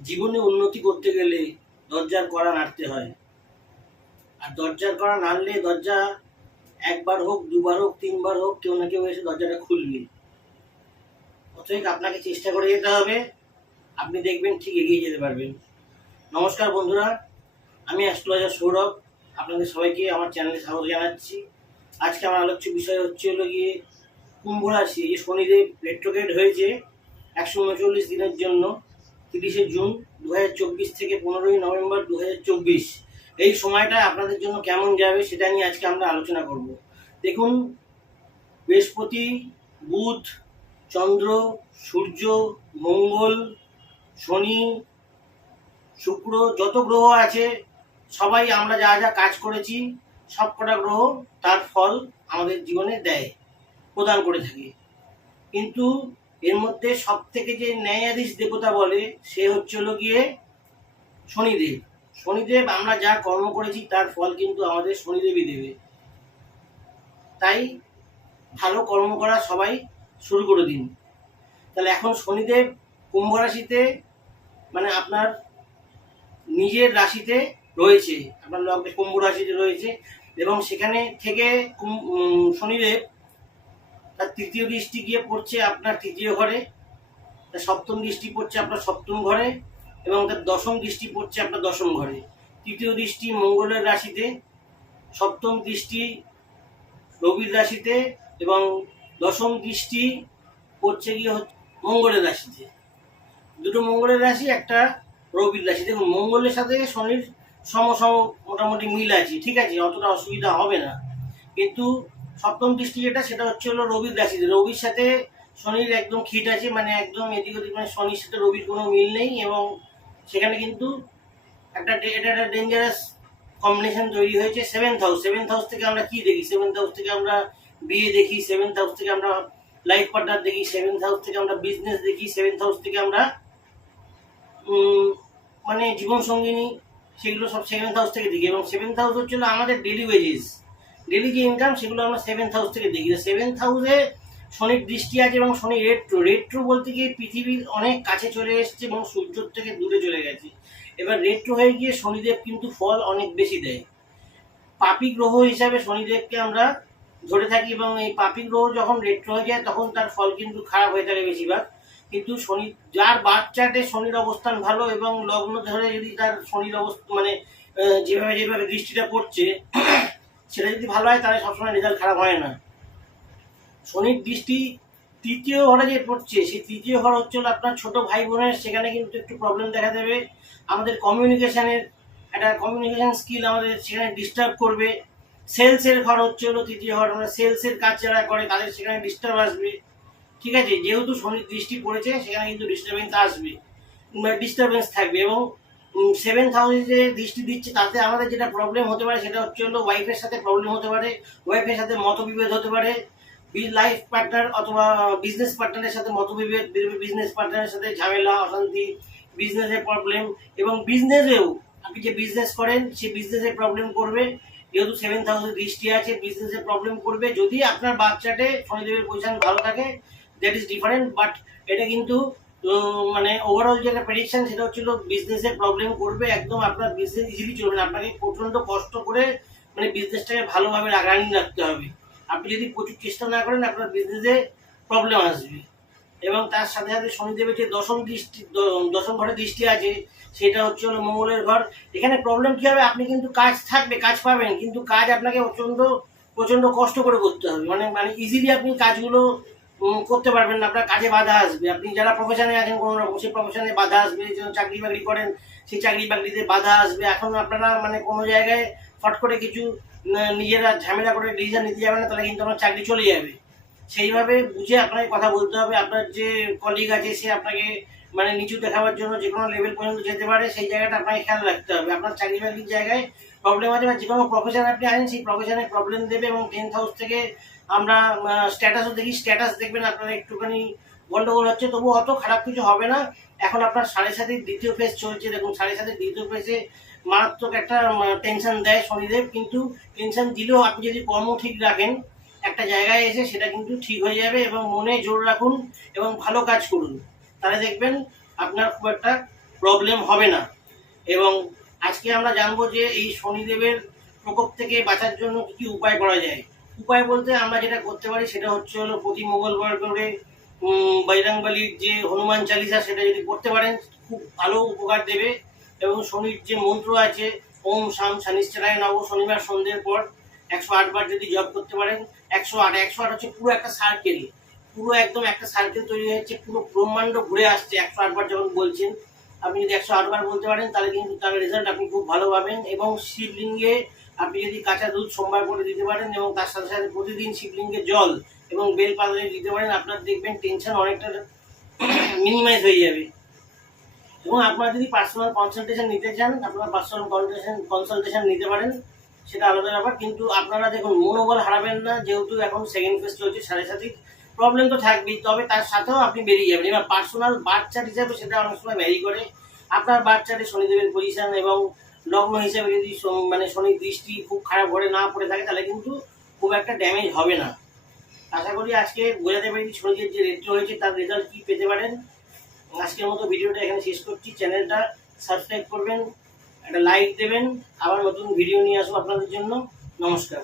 জীবনে উন্নতি করতে গেলে দরজার কড়া নাড়তে হয়। আর দরজার কড়া নাড়লে দরজা একবার হোক, দুবার হোক, তিনবার হোক, কেউ না কেউ এসে দরজাটা খুলবে। অতএব আপনাকে চেষ্টা করে যেতে হবে, আপনি দেখবেন ঠিক এগিয়ে যেতে পারবেন। নমস্কার বন্ধুরা, আমি অ্যাস্ট্রোলজার সৌরভ, আপনাদের সবাইকে আমার চ্যানেলে স্বাগত জানাচ্ছি। আজকে আমার আলোচ্য বিষয় হচ্ছে হলো গিয়ে কুম্ভ রাশি। এই শনিদেব রেট্রোগ্রেড হয়েছে 139 দিনের জন্য, 30শে জুন 2024 থেকে 15ই নভেম্বর 2024। এই সময়টা আপনাদের জন্য কেমন যাবে সেটা নিয়ে আজকে আমরা আলোচনা করব। দেখুন, বৃহস্পতি, বুধ, চন্দ্র, সূর্য, মঙ্গল, শনি, শুক্র, যত গ্রহ আছে সবাই আমরা যা যা কাজ করেছি সব কটা গ্রহ তার ফল আমাদের জীবনে দেয়, প্রদান করে থাকে। কিন্তু এর মধ্যে সব থেকে যে ন্যায়াধীশ দেবতা বলে সে হচ্ছে হলো গিয়ে শনিদেব। শনিদেব আমরা যা কর্ম করেছি তার ফল কিন্তু আমাদের শনিদেবই দেবে। তাই ভালো কর্ম করা সবাই শুরু করে দিন। তাহলে এখন শনিদেব কুম্ভ রাশিতে, মানে আপনার নিজের রাশিতে রয়েছে, আপনার লগ্নে কুম্ভ রাশিতে রয়েছে, এবং সেখানে থেকে শনিদেব তার তৃতীয় দৃষ্টি গিয়ে পড়ছে আপনার তৃতীয় ঘরে, তার সপ্তম দৃষ্টি পড়ছে আপনার সপ্তম ঘরে, এবং তার দশম দৃষ্টি পড়ছে আপনার দশম ঘরে। তৃতীয় দৃষ্টি মঙ্গলের রাশিতে, সপ্তম দৃষ্টি রবির রাশিতে, এবং দশম দৃষ্টি পড়ছে গিয়ে হচ্ছে মঙ্গলের রাশিতে। দুটো মঙ্গলের রাশি, একটা রবির রাশি। দেখুন, মঙ্গলের সাথে শনির সম মোটামুটি মিল আছে, ঠিক আছে, অতটা অসুবিধা হবে না। কিন্তু সপ্তম দৃষ্টি যেটা, সেটা হচ্ছে হলো রবির রাশিতে। রবির সাথে শনির একদম খিট আছে, মানে একদম এদিক ওদিক, মানে শনির সাথে রবির কোনো মিল নেই, এবং সেখানে কিন্তু এটা একটা ডেঞ্জারাস কম্বিনেশন তৈরি হয়েছে। সেভেন্থ হাউস থেকে আমরা কি দেখি? সেভেন্থ হাউস থেকে আমরা বিয়ে দেখি, সেভেন্থ হাউস থেকে আমরা লাইফ পার্টনার দেখি, সেভেন্থ হাউস থেকে আমরা বিজনেস দেখি, সেভেন্থ হাউস থেকে আমরা মানে জীবন সঙ্গিনী, সেগুলো সব সেভেন্থ হাউস থেকে দেখি। এবং সেভেন্থ হাউস হচ্ছিল আমাদের ডেলি ওয়েজেস, ডেলি যে ইনকাম, সেগুলো আমরা সেভেন্থ হাউস থেকে দেখি। সেভেন্থ হাউসে শনির দৃষ্টি আছে, এবং শনি রেট্রো বলতে গিয়ে পৃথিবীর অনেক কাছে চলে এসছে এবং সূর্যের থেকে দূরে চলে গেছে। এবার রেট্রো হয়ে গিয়ে শনিদেব কিন্তু ফল অনেক বেশি দেয়। পাপী গ্রহ হিসাবে শনিদেবকে আমরা ধরে থাকি, এবং এই পাপী গ্রহ যখন রেট্রো হয়ে যায় তখন তার ফল কিন্তু খারাপ হয়ে থাকে বেশিরভাগ। কিন্তু শনি, যার বাচ্চাটে শনির অবস্থান ভালো এবং লগ্ন ধরে যদি তার শনির অবস্থা, মানে যেভাবে যেভাবে দৃষ্টিটা পড়ছে সেটা যদি ভালো হয়, তাহলে সবসময় রেজাল্ট খারাপ হয় না। শনির দৃষ্টি তৃতীয় ঘরে যে পড়ছে, সেই তৃতীয় ঘর হচ্ছে আপনার ছোট ভাই বোনের, সেখানে কিন্তু একটু প্রবলেম দেখা দেবে। আমাদের কমিউনিকেশনের একটা কমিউনিকেশন স্কিল আমাদের সেখানে ডিস্টার্ব করবে। সেলসের ঘর হচ্ছে হলো তৃতীয় ঘর, আমরা সেলসের কাজ যারা করে তাদের সেখানে ডিস্টার্ব আসবে, ঠিক আছে। যেহেতু শনির দৃষ্টি পড়েছে সেখানে কিন্তু ডিস্টারবেন্স আসবে, ডিস্টারবেন্স থাকবে। এবং সেভেন্থ হাউসে যে দৃষ্টি দিচ্ছে তাতে আমাদের যেটা প্রবলেম হতে পারে সেটা হচ্ছে হলো ওয়াইফের সাথে প্রবলেম হতে পারে, ওয়াইফের সাথে মতবিভেদ হতে পারে, লাইফ পার্টনার অথবা বিজনেস পার্টনারের সাথে মতবিভেদ, বিজনেস পার্টনারের সাথে ঝামেলা, অশান্তি, বিজনেসের প্রবলেম। এবং বিজনেসেও আপনি যে বিজনেস করেন সেই বিজনেসের প্রবলেম করবে, যেহেতু সেভেন্থ হাউসে দৃষ্টি আছে, বিজনেসের প্রবলেম করবে। যদি আপনার বাচ্চাটে শনিদেবের পজিশন ভালো থাকে, দ্যাট ইজ ডিফারেন্ট, বাট এটা কিন্তু মানে ওভারঅল যেটা প্রেডিকশন সেটা হচ্ছিল বিজনেসের প্রবলেম করবে। একদম আপনার বিজনেস ইজিলি চলবে না, আপনাকে প্রচন্ড কষ্ট করে মানে বিজনেসটাকে ভালোভাবে রানিং রাখতে হবে। আপনি যদি প্রচুর চেষ্টা না করেন, আপনার বিজনেসে প্রবলেম আসবে। এবং তার সাথে সাথে শনিদেবের যে দশম ঘরে দৃষ্টি আছে, সেটা হচ্ছে হলো মঙ্গলের ঘর। এখানে প্রবলেম কি হবে? আপনি কিন্তু কাজ থাকবে, কাজ পাবেন, কিন্তু কাজ আপনাকে প্রচন্ড কষ্ট করে করতে হবে। মানে মানে ইজিলি আপনি কাজগুলো করতে পারবেন না, আপনার কাজে বাধা আসবে। আপনি যারা প্রফেশনে আছেন কোনো রকম, সেই প্রফেশনে বাধা আসবে। চাকরি বাকরি করেন, সেই চাকরি বাকরিতে বাধা আসবে। এখন আপনারা মানে কোনো জায়গায় ফট করে কিছু নিজেরা ঝামেলা করে ডিসিশন নিতে যাবেন না, তাহলে কিন্তু আপনার চাকরি চলে যাবে। সেইভাবে বুঝে আপনাকে কথা বলতে হবে। আপনার যে কলিগ আছে সে আপনাকে মানে নিচু দেখাবার জন্য যে কোনো লেভেল পর্যন্ত যেতে পারে, সেই জায়গাটা আপনাকে খেয়াল রাখতে হবে। আপনার চাকরি বাকরির জায়গায় প্রবলেম আছে, বা যে কোনো প্রফেশন আপনি আছেন সেই প্রফেশনে প্রবলেম দেবে। এবং 10th হাউস থেকে আমরা স্ট্যাটাসও দেখি, স্ট্যাটাস দেখবেন আপনারা একটুখানি গন্ডগোল হচ্ছে, তবু অত খারাপ কিছু হবে না। এখন আপনার 7.5 দ্বিতীয় ফেজ চলছে। দেখুন, 7.5 দ্বিতীয় ফেজে মারাত্মক একটা টেনশন দেয় শনিদেব, কিন্তু টেনশন দিলেও আপনি যদি কর্ম ঠিক রাখেন একটা জায়গায় এসে, সেটা কিন্তু ঠিক হয়ে যাবে। এবং মনে জোর রাখুন এবং ভালো কাজ করুন, তাহলে দেখবেন আপনার খুব একটা প্রবলেম হবে না। এবং আজকে আমরা জানবো যে এই শনিদেবের প্রকোপ থেকে বাঁচার জন্য কী কী উপায় করা যায়। উপায় বলতে আমরা যেটা করতে পারি সেটা হচ্ছে হলো প্রতি মঙ্গলবার করে বজরংবলীর যে হনুমান চালিসা সেটা যদি পড়তে পারেন খুব ভালো উপকার দেবে। এবং শনির যে মন্ত্র আছে ওম শাম শনিশ্চরায় নব, শনিবার সন্ধ্যের পর 108 বার যদি জপ করতে পারেন, 108 হচ্ছে পুরো একটা সার্কেল, পুরো একদম একটা সার্কেল তৈরি হয়েছে, পুরো ব্রহ্মাণ্ড ঘুরে আসছে 108 বার যখন বলছেন। আপনি যদি 108 বার বলতে পারেন তাহলে কিন্তু তার রেজাল্ট আপনি খুব ভালো পাবেন। এবং শিবলিঙ্গে আপনি যদি কাঁচা দুধ সোমবার করে দিতে পারেন এবং তার সাথে সাথে প্রতিদিন শিবলিঙ্গে জল এবং বেলপাতা দিতে পারেন, আপনার দেখবেন টেনশন অনেকটা মিনিমাইজ হয়ে যাবে। এবং আপনারা যদি পার্সোনাল কনসালটেশন নিতে চান, আপনারা পার্সোনাল কনসালটেশন নিতে পারেন, সেটা আলাদা ব্যাপার। কিন্তু আপনারা দেখুন মনোবল হারাবেন না, যেহেতু এখন সেকেন্ড ফেজ চলছে, সাড়ে সাথে প্রবলেম তো থাকবেই, তবে তার সাথেও আপনি বেরিয়ে যাবেন। এবার পার্সোনাল বার্থ চার্ট হিসাবে সেটা অনেক সময় ভ্যারি করে। আপনার বার্থ চার্টে শনিদেবের পজিশন এবং লগ্ন হিসাবে যদি মানে শনির দৃষ্টি খুব খারাপ ঘরে না পড়ে থাকে তাহলে কিন্তু খুব একটা ড্যামেজ হবে না। আশা করি আজকে বোঝাতে পেরেছি শনিদেব যে রেট্রো হয়েছে তার রেজাল্ট কী পেতে পারেন। আজকের মতো ভিডিওটা এখানে শেষ করছি। চ্যানেলটা সাবস্ক্রাইব করবেন, একটা লাইক দেবেন, আবার নতুন ভিডিও নিয়ে আসবো আপনাদের জন্য। নমস্কার।